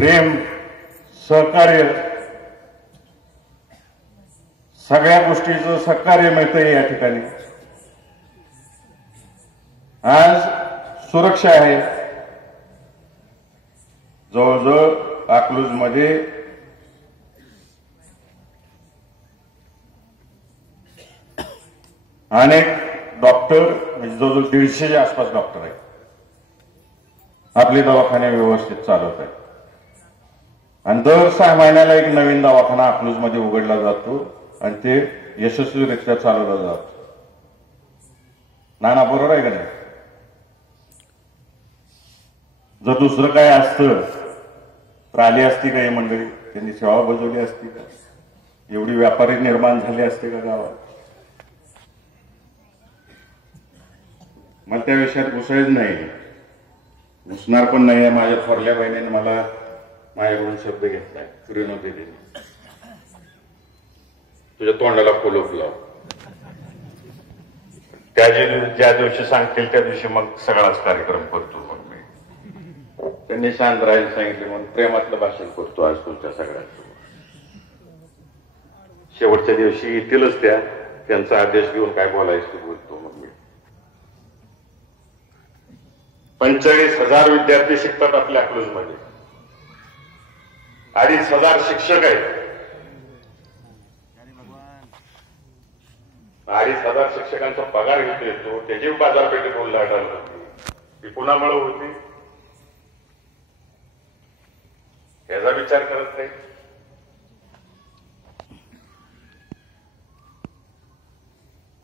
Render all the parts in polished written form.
प्रेम, सहकार्य, सगळ्या गोष्टीचं सहकार्य मिळतंय या ठिकाणी. आज सुरक्षा आहे. जवळजवळ अकलूजमध्ये अनेक डॉक्टर म्हणजे जवळजवळ 150च्या आसपास डॉक्टर आहेत. आपले दवाखाने व्यवस्थित चालत आहेत आणि दर 6 महिन्याला एक नवीन दवाखाना अकलूजमध्ये उघडला जातो आणि ते यशस्वीरित्या चालवला जातो. नाना बरोबर आहे का नाही? जर दुसरं काय असतं तर आली असती का ही मंडळी? त्यांनी सेवा बजावली असती का? एवढी व्यापारी निर्माण झाले असते का गावात? मला त्या विषयात घुसायच नाही, घुसणार पण नाही. माझ्या थोरल्या बहिणीने मला माझ्याकडून शब्द घेतलाय, रेणू दीदीने, तुझ्या तोंडाला कोलप लाव. ज्या दिवशी सांगतील त्या दिवशी मग सगळाच कार्यक्रम करतो. मग मी त्यांनी शांत राहायला सांगितले म्हणून प्रेमातलं भाषण करतो आज तुमच्या सगळ्यांसमोर. शेवटच्या दिवशी येतीलच त्या, त्यांचा आदेश घेऊन काय बोलायचं ते बोलतो. मग मी 45,000 विद्यार्थी शिकतात आपल्या अकलूजमध्ये, 2,500 शिक्षक आहेत. 2,500 शिक्षकांचा पगार घेतो, त्याची बाजारपेठेत उल्हाट आली होती. ती कुणामुळे होती याचा विचार करत नाही.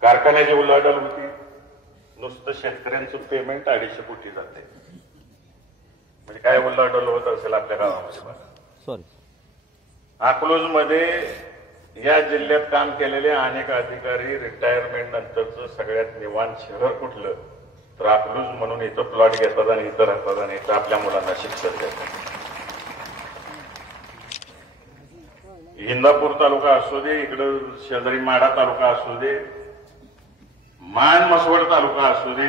कारखान्याची उलाढाल होती. नुसतं शेतकऱ्यांचं पेमेंट 250 कोटी जाते. म्हणजे काय उलाढाल होत असेल आपल्या गावामध्ये? अकलूजमध्ये या जिल्ह्यात काम केलेले अनेक अधिकारी रिटायरमेंट नंतरचं सगळ्यात निवांत शहर कुठलं तर अकलूज म्हणून इथं प्लॉट घेतात आणि इथं राहतात आणि इथं आपल्या मुलांना शिक्षण देतात. इंदापूर तालुका असू दे, इकडं शेजारी माढा तालुका असू दे, मान मसवड तालुका असू दे,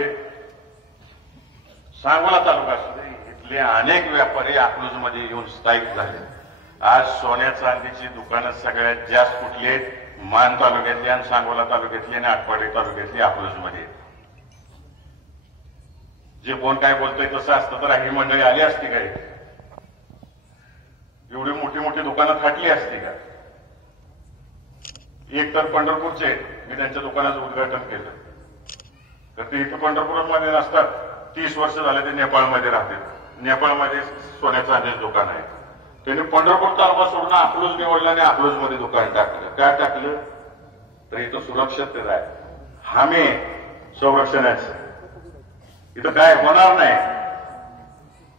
सांगोला तालुका असू दे, इथले अनेक व्यापारी अकलूजमध्ये येऊन स्थायिक झाले. आज सोन्या चांदीची दुकानं सगळ्यात जास्त कुठली आहेत? मान तालुक्यातली आणि सांगोला तालुक्यातली आणि आटपाडी तालुक्यातली अकलूजमध्ये. जे कोण काय बोलतोय तसं असतं तर ही मंडळी आली असती काय? एवढी मोठी मोठी दुकानं थाटली असती का? एक तर पंढरपूरचे, मी त्यांच्या दुकानाचं उद्घाटन केलं तर ते इथं पंढरपूरमध्ये नसतात. 30 वर्ष झाले ते नेपाळमध्ये राहतात. नेपाळमध्ये सोन्या चांदीचं दुकान आहे. त्यांनी पंढरपूर तालुका सोडून अकलूज निवडला आणि अकलूजमध्ये दुकान टाकलं. काय टाकलं तर इथं सुरक्षितता आहे, हमी संरक्षणाचं. इथं काय होणार नाही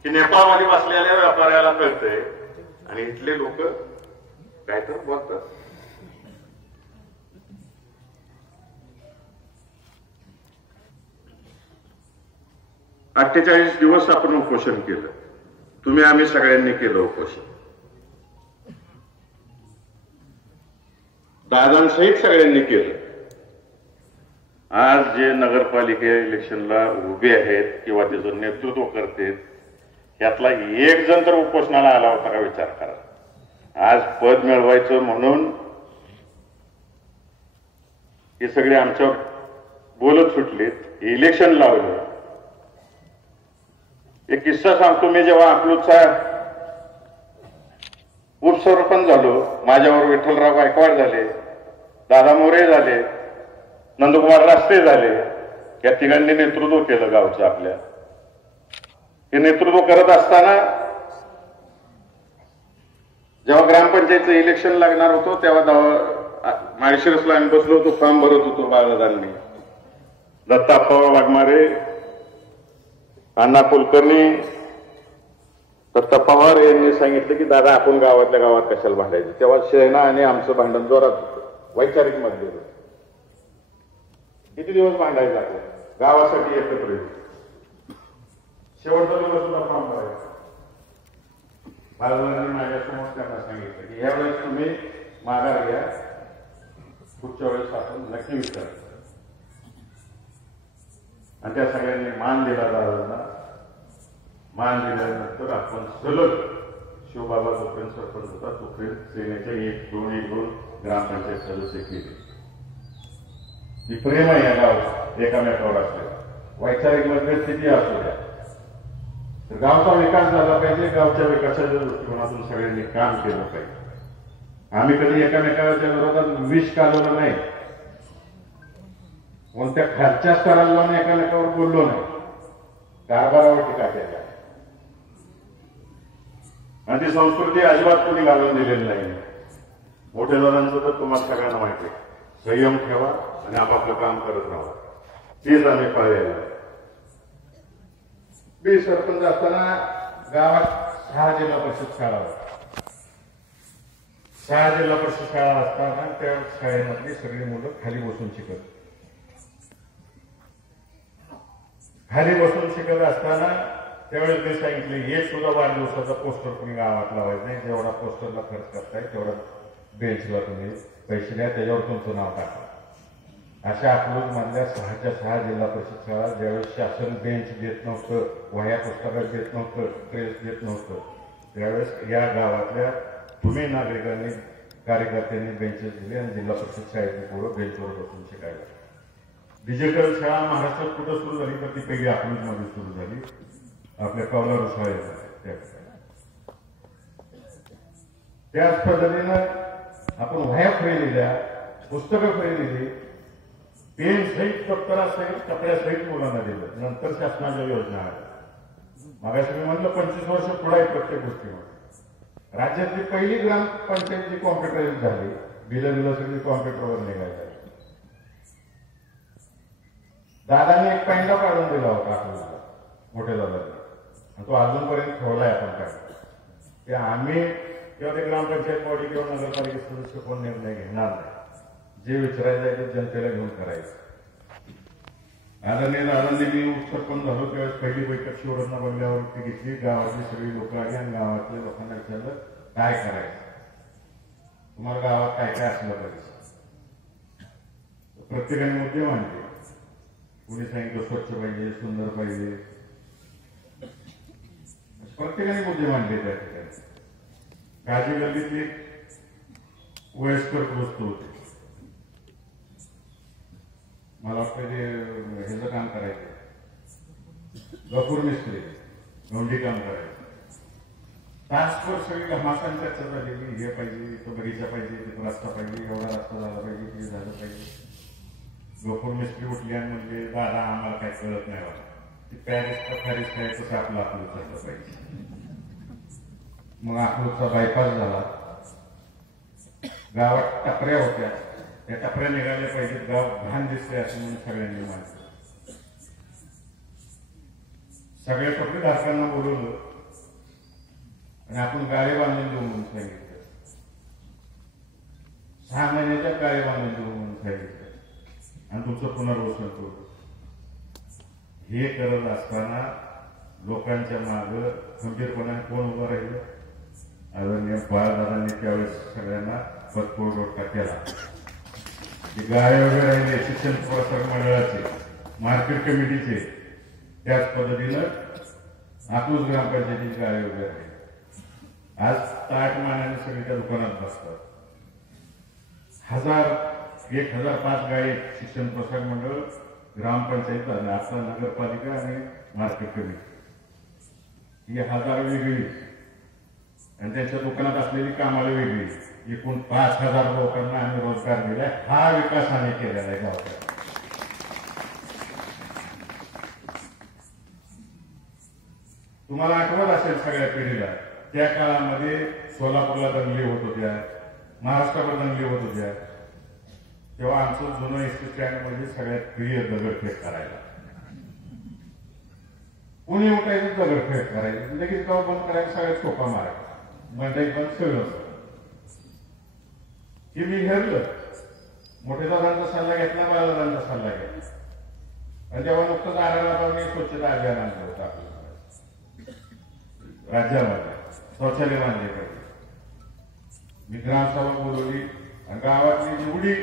की नेपाळमध्ये बसलेल्या व्यापाऱ्याला कळतंय आणि इथले लोक काय तर बोलतात. अठ्ठेचाळीस दिवस आपण उपोषण केलं. तुम्ही आम्ही सगळ्यांनी केलं उपोषण. दादांसहित सगळ्यांनी केलं. आज जे नगरपालिका इलेक्शनला उभे आहेत किंवा त्याचं नेतृत्व करतात यातला एक जण तर उपोषणाला आला होता का विचार करा. आज पद मिळवायचं म्हणून हे सगळे आमच्यावर बोलत सुटलेत, इलेक्शन लावलं. एक किस्सा सांगतो. मी जेव्हा अकलूजचा उपसरपंच झालो, माझ्यावर विठ्ठलराव गायकवाड झाले, दादा मोरे झाले, नंदकुमार रास्ते झाले. या तिघांनी नेतृत्व केलं गावचं आपल्या. हे नेतृत्व करत असताना जेव्हा ग्रामपंचायतचं इलेक्शन लागणार होतं तेव्हा माळशिरसला आम्ही बसलो होतो, फॉर्म भरत होतो बाळदादांनी. दत्ताप्पा वाघमारे, अण्णा कुलकर्णी, दत्ता पवार यांनी सांगितलं की दादा आपण गावातल्या गावात कशाला भांडायचं. तेव्हा शहना आणि आमचं भांडण जोरात होतं, वैचारिक मतभेद. किती दिवस भांडायचं लागलं गावासाठी एकत्र येऊन. शेवटचा दिवस सुद्धा फॉर्म भरायचा. बाळदादांनी माझ्यासमोर त्यांना सांगितलं की यावेळेस तुम्ही माघार घ्या, पुढच्या वेळेस आपण नक्की विचार. आणि त्या सगळ्यांनी मान दिला दादांना. मान दिल्यानंतर आपण सलग शिवबाबा जोपर्यंत सरपंच होता तोपर्यंत सेनेच्या 1-2 ग्रामपंचायत सदस्य केले. ही प्रेम आहे या गावात एकामेकावर असलेला. वैचारिक मध्यस्थिती असू द्या तर गावचा विकास झाला पाहिजे. गावच्या विकासाच्या दृष्टिकोनातून सगळ्यांनी काम केलं पाहिजे. आम्ही कधी एकामेकाच्या विरोधात विष काढवलं नाही, कोणत्या खालच्या स्तराला जाऊन एकामेकावर बोललो नाही, कारभारावर टीका केल्या. आणि ती संस्कृती अजिबात कोणी घालून दिलेली नाही. मोठ्या दादांचं तर तुम्हाला सगळ्यांना माहिती आहे, संयम ठेवा आणि आपापलं काम करत राहा. तीच आम्ही पाळलेलं आहे. मी सरपंच असताना गावात 6 जिल्हा परिषद शाळा होत्या. 6 जिल्हा परिषद शाळा असताना त्या शाळेमधली सगळी मुलं खाली बसून शिकत. खाली बसून शिकत असताना त्यावेळेस ते सांगितले, एक सुद्धा वाढदिवसाचा पोस्टर तुम्ही गावात लावायचं नाही. जेवढा पोस्टरला खर्च करताय तेवढा बेंचला तुम्ही पैसे द्या, त्याच्यावर तुमचं नाव टाका. अशा अकलूजमधल्या 6च्या 6 जिल्हा परिषद शाळा ज्यावेळेस शासन बेंच देत नव्हतं, वह्या पुस्तकात देत नव्हतं, ड्रेस देत नव्हतं, त्यावेळेस या गावातल्या तुम्ही नागरिकांनी कार्यकर्त्यांनी बेंचेस दिले आणि जिल्हा परिषद शाळेची पोरं बेंचवर बसून शिकायला. डिजिटल शाळा महाराष्ट्रात कुठं सुरू झाली तर ती पहिली अकलूजमध्ये सुरू झाली, आपल्या कौलारू शाळेमध्ये. त्याच पद्धतीनं आपण वह्या फ्री दिल्या, पुस्तकं फ्री दिली, पेन सहित दप्तरासहित कपड्यासहित मुलांना दिलं. नंतर शासनाच्या योजना आल्या. मागाशी मी म्हणलं 25 वर्ष पुढे आहे प्रत्येक गोष्टीमध्ये. राज्यातली पहिली ग्रामपंचायत जी कॉम्प्युटराईज झाली, बिलं सगळी कॉम्प्युटरवर निघायला. दादांनी एक पैंडा काढून दिला होता आपल्याला, मोठ्या दादांनी, आणि तो अजूनपर्यंत ठेवलाय आपण काय. ते आम्ही किंवा ते ग्रामपंचायत बॉडी किंवा नगरपालिका सदस्य कोण निर्णय घेणार नाही. जे विचारायचं आहे ते जनतेला घेऊन करायचं. आदरणीय दादांनी मी उपसरपंच झालो त्यावेळेस पहिली बैठक शिवरत्न बंगल्यावरती घेतली. गावातली सगळी लोक आली आणि गावातल्या लोकांना विचारलं काय करायचं, तुम्हाला गावात काय काय असलं पाहिजे. प्रत्येकाने मुद्दे मांडले. कुणी सांगितलं स्वच्छ पाहिजे, सुंदर पाहिजे, प्रत्येकाने मुद्दे मांडले. त्या ठिकाणी काजी गल्लीतली वयस्कर ग्रस्त होते. मला वाटतं ते ह्याचं काम करायचं, गफूर मिस्त्री नोंदी काम करायचं. तासभर सगळी घमासान चर्चा झालेली, हे पाहिजे, तो बगीचा पाहिजे, तिथं रस्ता पाहिजे, एवढा रस्ता झाला पाहिजे, ते झालं पाहिजे. गफूर मिस्त्री उठली आणि म्हणजे दादा आम्हाला काही कळत नाही बाबा, ती पॅरिस का फॅरिस काय तसं आपलं चाललं पाहिजे. मग अकलूजचा बायपास झाला. गावात टपऱ्या होत्या, त्या टपऱ्या निघाल्या पाहिजेत, गाव घाण दिसते असं म्हणून सगळ्यांनी मानलं. सगळ्या कपडे धारकांना बोलवलं आणि आपण गाळे बांधून देऊ म्हणून सांगितलं. 6 महिन्याच्या गाळे बांधून देऊ म्हणून सांगितलं आणि तुमचं पुनर्वसन करू. हे करत असताना लोकांच्या मागं खंबीरपणाने कोण उभं राहिलं? आदरणीय बाळदादांनी त्यावेळेस सगळ्यांना पतपुरवठा केला. गाळे वगैरे राहिले, शिक्षण प्रसारक मंडळाचे, मार्केट कमिटीचे, त्याच पद्धतीनं अकलूज ग्रामपंचायतीचे गाळे वगैरे राहिले. आज ताट मानाने सगळी त्या दुकानात बसतात. 1005 गाळे शिक्षण प्रसारक मंडळ, ग्रामपंचायत आणि आता नगरपालिका आणि मार्केट कमिटी ही 1000 वेगळी आणि त्यांच्या दुकानात असलेली कामाला वेगळी. एकूण 5000 लोकांना आम्ही रोजगार दिलाय. हा विकास आम्ही केलेला आहे गावात. तुम्हाला आठवत असेल सगळ्या पिढीला, त्या काळामध्ये सोलापूरला दंगली होत होत्या, महाराष्ट्रावर दंगली होत होत्या, तेव्हा आमचं जुनं एसटी स्टँडमध्ये सगळ्यात प्रिय दगडफेक करायला. कोणी उठायचं दगडफेक करायचं, लगेच गाव बंद करायचं, सगळ्यात सोपा मार्ग मंडई बंद सगळं. हे मी ठरलं, मोठ्या दादांचा सल्ला घेतला, बाळदादांचा सल्ला घेतला आणि तेव्हा नुकतंच आढळला स्वच्छता अभियान आणलं होतं आपल्या राज्यामध्ये, शौचालय बांधले पाहिजे. मी ग्रामसभा बोलवली आणि गावातली जेवढी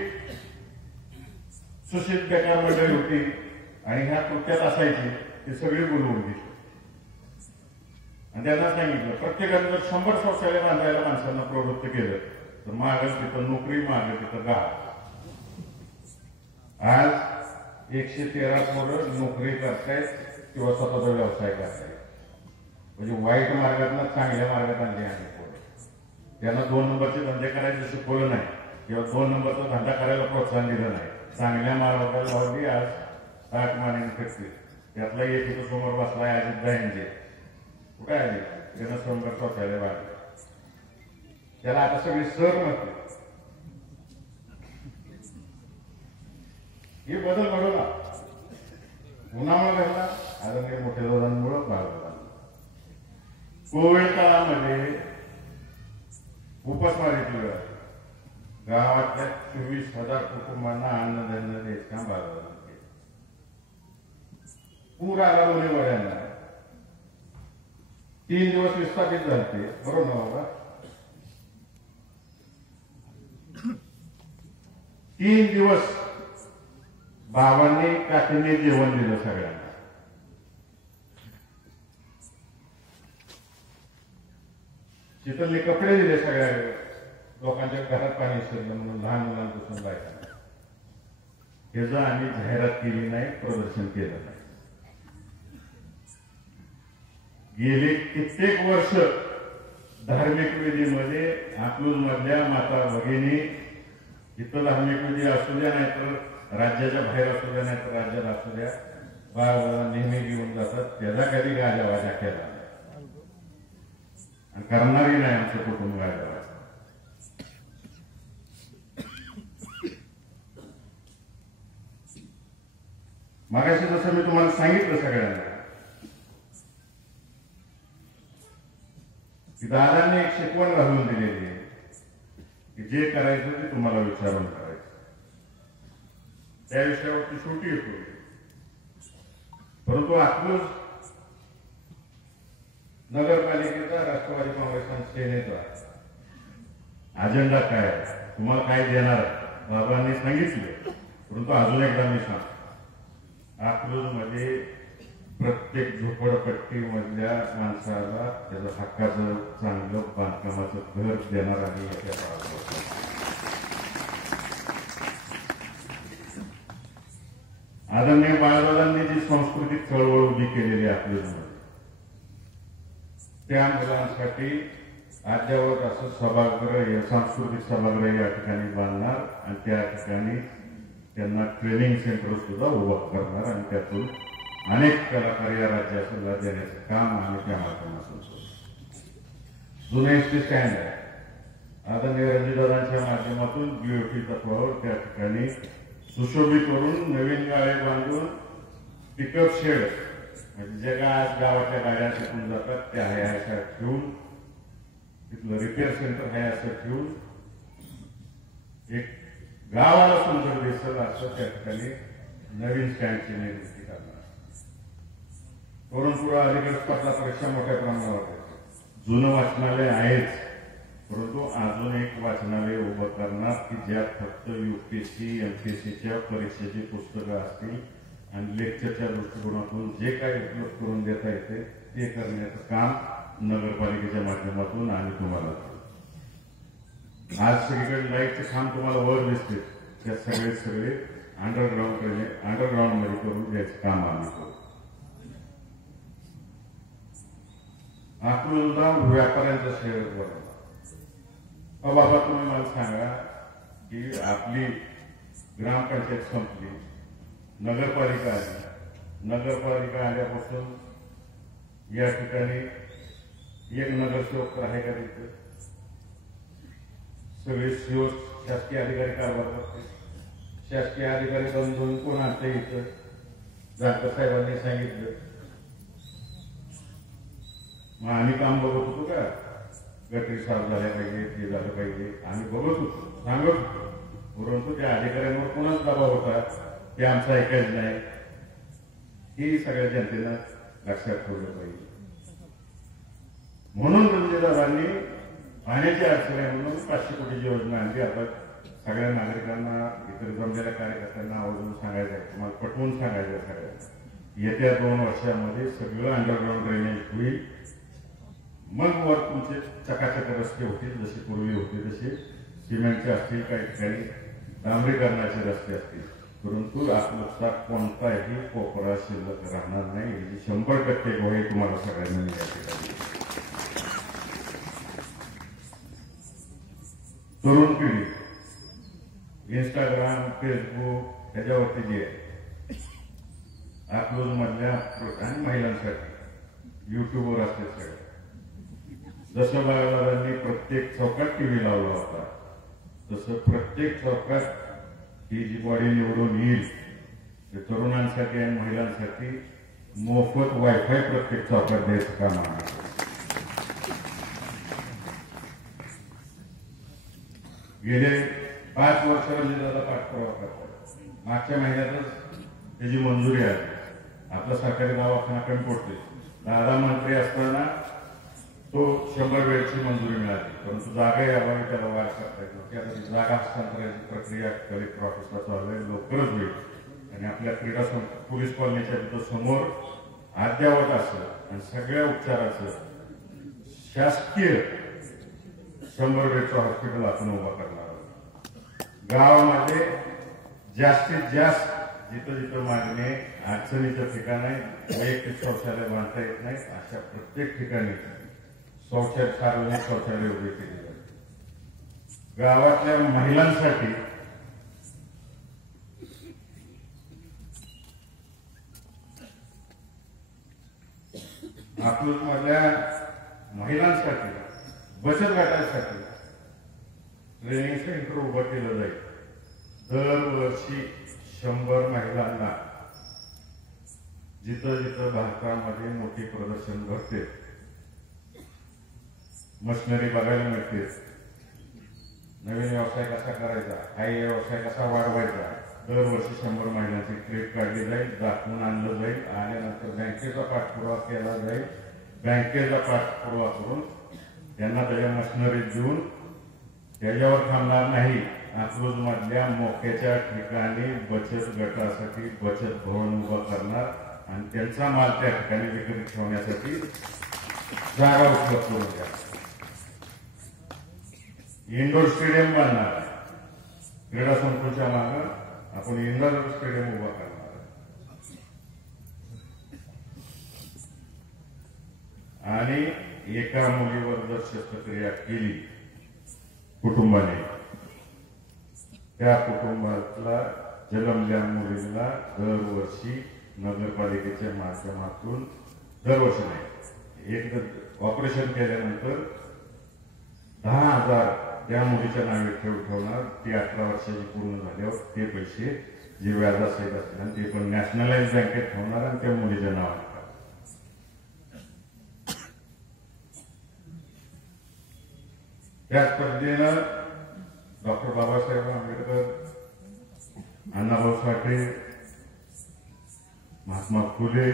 सुशिक्षित बेकार मंडळी होती आणि ह्या कृत्यात असायची ती सगळी बोलवून घेतली आणि त्यांना सांगितलं प्रत्येकाने जर 100 शौचालय बांधायला माणसांना प्रवृत्त केलं तर मागं तिथं नोकरी, मागं तिथं गाव. आज 113 पोरं नोकरी करतायत किंवा स्वतःचा व्यवसाय करतायत. म्हणजे वाईट मार्गातनं चांगल्या मार्गात आणले आहे पोरं. त्यांना 2 नंबरचे धंदे करायचे शिकवलं नाही किंवा 2 नंबरचा धंदा करायला प्रोत्साहन दिलं नाही. चांगल्या मार्गाला लावली. आज 60 माने करतील. त्यातला एक इथं समोर बसलाय अजित दायंजे. कुठे आले त्यानं 100 शौचालय बांधले. त्याला आता सगळी सर म्हणते. हे बदल घडवला उन्हामुळे घडला. आदरणीय मोठ्या दादांमुळे भाग कोविड काळामध्ये उपासमारीची वेळ गावातल्या 24,000 कुटुंबांना अन्नधान्य द्यायचं काम बाजारात केलं. पूर आला मुलीवाड्यांना 3 दिवस विस्थापित झाले. बरोबर ना बाबा? 3 दिवस बाबांनी काकीने जेवण दिलं सगळ्यांना. शीतलने कपडे दिले सगळ्या लोकांच्या घरात पाणी शिरलं म्हणून लहान मुलांपासून बायकांना. ह्याचं आम्ही जाहिरात केली नाही, प्रदर्शन केलं नाही. गेले कित्येक वर्ष धार्मिक विधीमध्ये अकलूज मधल्या माता भगिनी इथं धार्मिक विधी असू द्या नाही तर राज्याच्या बाहेर असू द्या नाही तर राज्यात असू द्या बाळाला नेहमी घेऊन जातात. त्याचा कधी गाजावाजा केला आणि करणारही नाही आमचं कुटुंब गाजावाजा. मागाशी जसं मी तुम्हाला सांगितलं सगळ्यांना की दादांनी एक शिकवण घालून दिलेली आहे की जे करायचं ते तुम्हाला विचारून करायचं. त्या विषयावरती शेवटी येतो. परंतु अकलूज नगरपालिकेचा राष्ट्रवादी काँग्रेस आणि सेनेचा अजेंडा काय तुम्हाला काय देणार बाबांनी सांगितले. परंतु अजून एकदा मी सांगतो अकलूज मध्ये प्रत्येक झोपडपट्टी मधल्या माणसाला त्याचं हक्काचं चांगलं बांधकामाचं घर देणार आहे. आदरणीय बाळादादांनी जी सांस्कृतिक चळवळ उभी केलेली आहे अकलूजमध्ये त्या मुलांसाठी अद्यावत असं सभागृह सांस्कृतिक सभागृह या ठिकाणी बांधणार आणि त्या ठिकाणी त्यांना ट्रेनिंग सेंटर सुद्धा उभं करणार आणि त्यातून अनेक कलाकार या राज्याला देण्याचं काम आम्ही त्या माध्यमातून करू. जुनं एसटी स्टँड आहे. आदरणीय रणजितदादांच्या माध्यमातून बीओटी तत्वावर त्या ठिकाणी सुशोभित करून नवीन गाळे बांधून पिकअप शेड म्हणजे ज्या आज गावाच्या गाड्या तिथून जातात त्या आहे अशा ठेवून तिथलं रिपेअर सेंटर आहे असं ठेवून एक गावाला सुंदर दिसेल असं त्या ठिकाणी नवीन स्टँडची निर्मिती करणार. पुरणपुरा अलीकडे स्पर्धा परीक्षा मोठ्या प्रमाणावर जुनं वाचनालय आहेच परंतु अजून एक वाचनालय उभं करणार की ज्यात फक्त यूपीएससी एमपीएससीच्या परीक्षेची पुस्तकं असतील आणि लेक्चरच्या दृष्टिकोनातून जे काही उपयोग करून देता येते ते करण्याचं काम नगरपालिकेच्या माध्यमातून आम्ही तुम्हाला करू. आज सगळीकडे लाईटचे खांब तुम्हाला वर दिसते त्या सगळे अंडरग्राऊंड मध्ये करून द्यायचं काम आम्ही करू. अकलूजला व्यापाऱ्यांचं शेअर बरोबर. बाबा तुम्ही मला सांगा की आपली ग्रामपंचायत संपली नगरपालिका आली. नगरपालिका आल्यापासून या ठिकाणी एक नगरसेवक आहे का तिथे सगळे सीओ शासकीय अधिकारी कारभार करते. शासकीय अधिकारी दोन कोण आणते इथं जानकर साहेबांनी सांगितलं मग आम्ही काम बघत होतो का गटरी साफ झाल्या पाहिजे ते झालं पाहिजे आम्ही बघत होतो सांगत होतो. परंतु त्या अधिकाऱ्यांवर कोणाच दबाव होता ते आमचं ऐकायचं नाही ही सगळ्या जनतेनं लक्षात ठेवलं पाहिजे. म्हणून रणजितदादांनी पाण्याची अडचण आहे म्हणून 500 कोटीची योजना आणली. आता सगळ्या नागरिकांना इतर जमलेल्या कार्यकर्त्यांना आवर्जून सांगायचं आहे तुम्हाला पटवून सांगायचं सगळ्यांना येत्या 2 वर्षामध्ये सगळं अंडरग्राऊंड ड्रेनेज होईल मग वर तुमचे चकाचक रस्ते होतील, जसे पूर्वी होते तसे सिमेंटचे असतील, काही ठिकाणी डांबरीकरणाचे रस्ते असतील, परंतु आपला कोणताही कोपरा शिल्लक राहणार नाही, याची 100% ग्वाही तुम्हाला सगळ्यांना मिळाली. तरुण पिढी इंस्टाग्राम, फेसबुक ह्याच्यावरती जे आहे अकलूज मधल्या आणि महिलांसाठी युट्यूबवर असते सगळे. जसं बाळादारांनी प्रत्येक चौकात टीव्ही लावला होता, तसं प्रत्येक चौकात ही जी बॉडी निवडून येईल ते तरुणांसाठी आणि महिलांसाठी मोफत वायफाय प्रत्येक चौकात द्यायचं काम आहे. गेले 5 वर्ष त्याचा पाठपुरावा करतात. मागच्या महिन्यातच त्याची मंजुरी आली. आपला सरकारी दवाखाना कमी पडतोय. दादा मंत्री असताना तो 100 बेडची मंजुरी मिळाली, परंतु जागा अभावी त्याला वाढ करता येत नव्हती. आता जागा हस्तांतराची प्रक्रिया कलेक्टर ऑफिसला चालू आहे, लवकरच होईल. आणि आपल्या क्रीडा पोलीस कॉलनीच्या तिथं समोर अद्यावत असं आणि सगळ्या उपचाराचं शासकीय 100 बेडचं हॉस्पिटल आपण उभा करणार आहोत. गावामध्ये जास्तीत जास्त जिथं जिथं मागणे अडचणीचं ठिकाण आहे, वैयक्तिक शौचालय बांधता येत नाही, अशा प्रत्येक ठिकाणी सार्वजनिक शौचालय उभे केले जाते. गावातल्या महिलांसाठी अकलूजमधल्या महिलांसाठी बचत गटांसाठी ट्रेनिंग सेंटर उभं केलं जाईल. दरवर्षी 100 महिलांना जिथं जिथं भारतामध्ये मोठी प्रदर्शन भरते, मशिनरी बघायला मिळते, नवीन व्यवसाय कसा करायचा, काही व्यवसाय कसा वाढवायचा, दरवर्षी 100 महिलांची ट्रीप काढली जाईल, दाखवून आणलं जाईल. आल्यानंतर बँकेचा पाठपुरावा केला जाईल. बँकेचा पाठपुरावा करून त्यांना त्याच्या मशिनरी देऊन त्याच्यावर थांबणार नाही. अकलूज मधल्या मोक्याच्या ठिकाणी बचत गटासाठी बचत भवन उभं करणार आणि त्यांचा माल त्या ठिकाणी विक्री ठेवण्यासाठी जागा उपलब्ध करून द्या. इंडोर स्टेडियम बांधणार आहे. क्रीडा संकुलच्या मागं आपण इंडोर स्टेडियम उभा करणार आहे. आणि एका मुलीवर जर शस्त्रक्रिया केली कुटुंबाने, त्या कुटुंबातला जन्मल्या मुलीला दरवर्षी नगरपालिकेच्या माध्यमातून, दरवर्षी नाही, एक ऑपरेशन केल्यानंतर 10,000 त्या मुलीच्या नावे ठेवणार. ती 18 वर्षाची पूर्ण झाल्यावर ते पैसे जे व्याजासहित असतील ते पण नॅशनलाइज बँकेत ठेवणार आणि त्या मुलीच्या नावाने. त्याच पद्धतीनं डॉक्टर बाबासाहेब आंबेडकर, अण्णाभाऊ साठे, महात्मा फुले,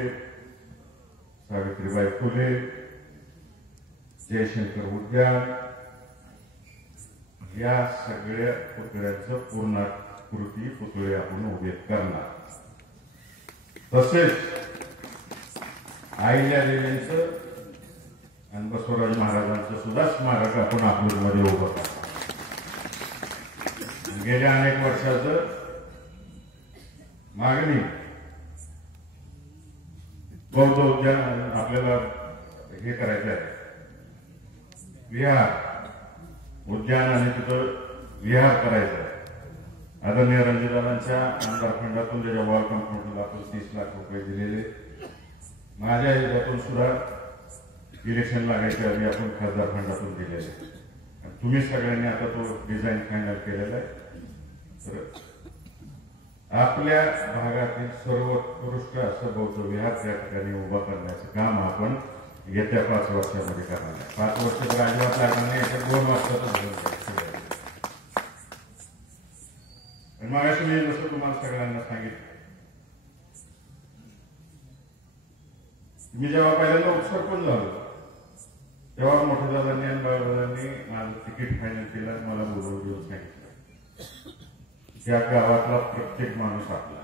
सावित्रीबाई फुले, जयशंकर उद्यान या सगळ्या पुतळ्यांचं पूर्णाकृती पुतळे आपण उभे करणार. तसेच अहिल्या देवींचं आणि बसवराज महाराजांचं सुद्धा स्मारक आपण अकलूजमध्ये उभं करणार. गेल्या अनेक वर्षाचं मागणी बौद्ध उद्यान आपल्याला हे करायचं आहे, विहार उद्यान, आणि तिथं विहार करायचं आहे. आदरणीय रणजितदादांच्या आमदार फंडातून त्याच्या वॉल कंपाऊंडला आपण 30 लाख रुपये दिलेले. माझ्या ह्याच्यातून सुद्धा इलेक्शन लागायच्या आधी आपण खासदार फंडातून दिलेले. तुम्ही सगळ्यांनी आता तो डिझाईन फायनल केलेला आहे. तर आपल्या भागातील सर्वोत्कृष्ट असं बौद्ध विहार त्या ठिकाणी उभा करण्याचं काम आपण येत्या 5 वर्षामध्ये करणार आहे. 5 वर्ष तर अजिबात लागणार नाही, याच्या 2 वर्षातच घेऊन. मग असं मी जसं तुम्हाला सगळ्यांना सांगितलं, मी जेव्हा पहिल्यांदा उपसरपंच झालो तेव्हा मोठ्या दादांनी आणि बाळदादांनी माझं तिकीट फायनल केलं, मला बोलवून घेऊन सांगितलं या गावातला प्रत्येक माणूस आपला,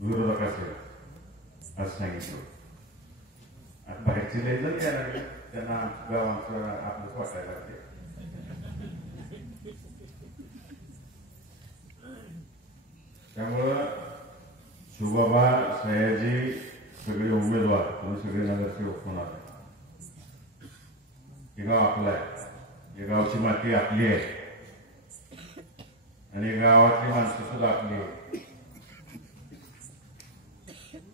विरोधक असेल असं सांगितलं. बाहेरचे व्हायची लय जण काय लागले त्यांना गाव आमचं आपलं वाटायला लागले. त्यामुळं शिवबाबा सयाजी सगळे उमेदवार तुम्ही सगळे नगरसेवक होणार. हे गाव आपलं आहे, या गावची माती आपली आहे आणि गावातली माणसं सुद्धा आपली आहे.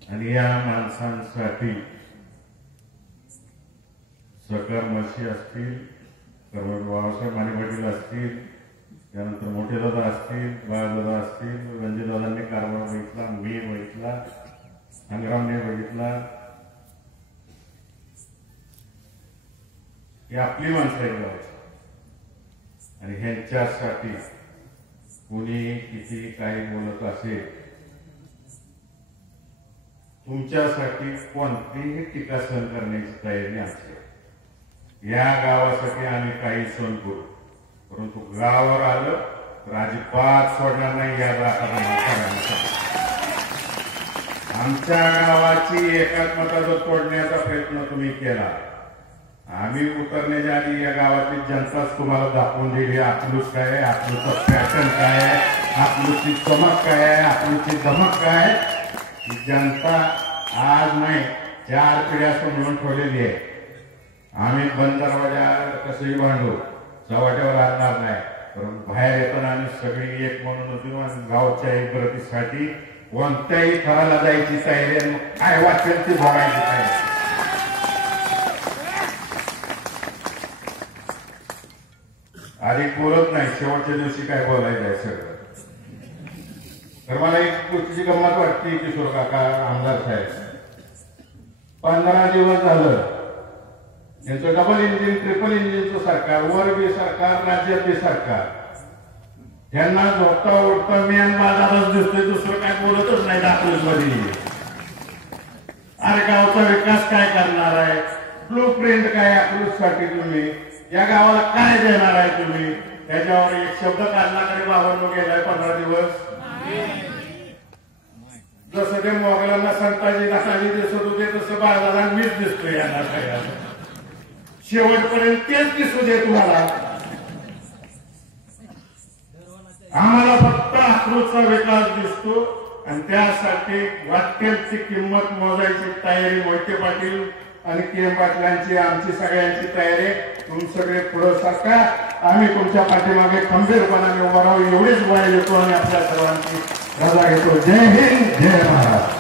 आणि या माणसांसाठी सहकार मर्शी असतील, बाबासाहेब माने पाटील असतील, त्यानंतर मोठे दादा असतील, बाळदादा असतील, रणजितदादांनी कारभार बघितला, मी बघितला, संग्रामने बघितला. ही आपली माणसं आहेत गावाची आणि ह्यांच्यासाठी कुणी किती काही बोलत असेल, तुमच्यासाठी कोणतीही टीका सहन करण्याची तयारी आमची. या गावासाठी आम्ही काही सहन करू, परंतु गावावर आलं तर अजिबात सोडणार नाही. या आमच्या गावाची एकात्मता जर तोडण्याचा प्रयत्न तुम्ही केला, आम्ही उतरण्याच्या आधी या गावातली जनताच तुम्हाला दाखवून दिली आपलूच काय आहे, आपलूचं पॅटर्न काय आहे, आपलूची चमक काय आहे, आपलूची धमक काय आहे. ही जनता आज नाही 4 पिढ्या समजून ठेवलेली आहे. आम्ही बंद दरवाजा कसंही भांडू, चव्हाट्यावर आणणार नाही, परंतु बाहेर येताना आम्ही सगळी एक म्हणून होतो. गावच्या इमारतीसाठी कोणत्याही थराला जायची तयारी, काय वाटेल ती भोगायची तयारी. आधी बोलत नाही, शेवटच्या दिवशी काय बोलायचं आहे सगळं. तर मला एक गोष्टीची गंमत वाटते, किशोर काका आमदार साहेब 15 दिवस झालं यांचं डबल इंजिन ट्रिपल इंजिनचं सरकार, वर बी सरकार, राज्यात बी सरकार. त्यांना झोपता उठता मेन बाजारच दिसतोय, दुसरं काय बोलतच नाही. दाखवून मध्ये अरे गावचा विकास काय करणार आहे, ब्लू प्रिंट काय अकलूजसाठी तुम्ही, या गावाला काय देणार आहे तुम्ही, त्याच्यावर एक शब्द काढण्याकडे बाबांनो गेलाय 15 दिवस. जसं ते मोगलांना संताजी नकाजी दिसत होते तसं बाळाला मीच दिसतोय यांना काय. शेवटपर्यंत तेच दिसू दे तुम्हाला. आम्हाला फक्त अकलूजचा विकास दिसतो आणि त्यासाठी वाटेल ती किंमत मोजायची तयारी मोहिते पाटील आणि के पाटलांची, आमची सगळ्यांची तयारी. तुम्ही सगळे पुढे सरका, आम्ही तुमच्या पाठीमागे खंबीरपणाने उभा राहू एवढीच वय येतो आणि आपल्या सर्वांची रजा घेतो. जय हिंद, जय महाराष्ट्र.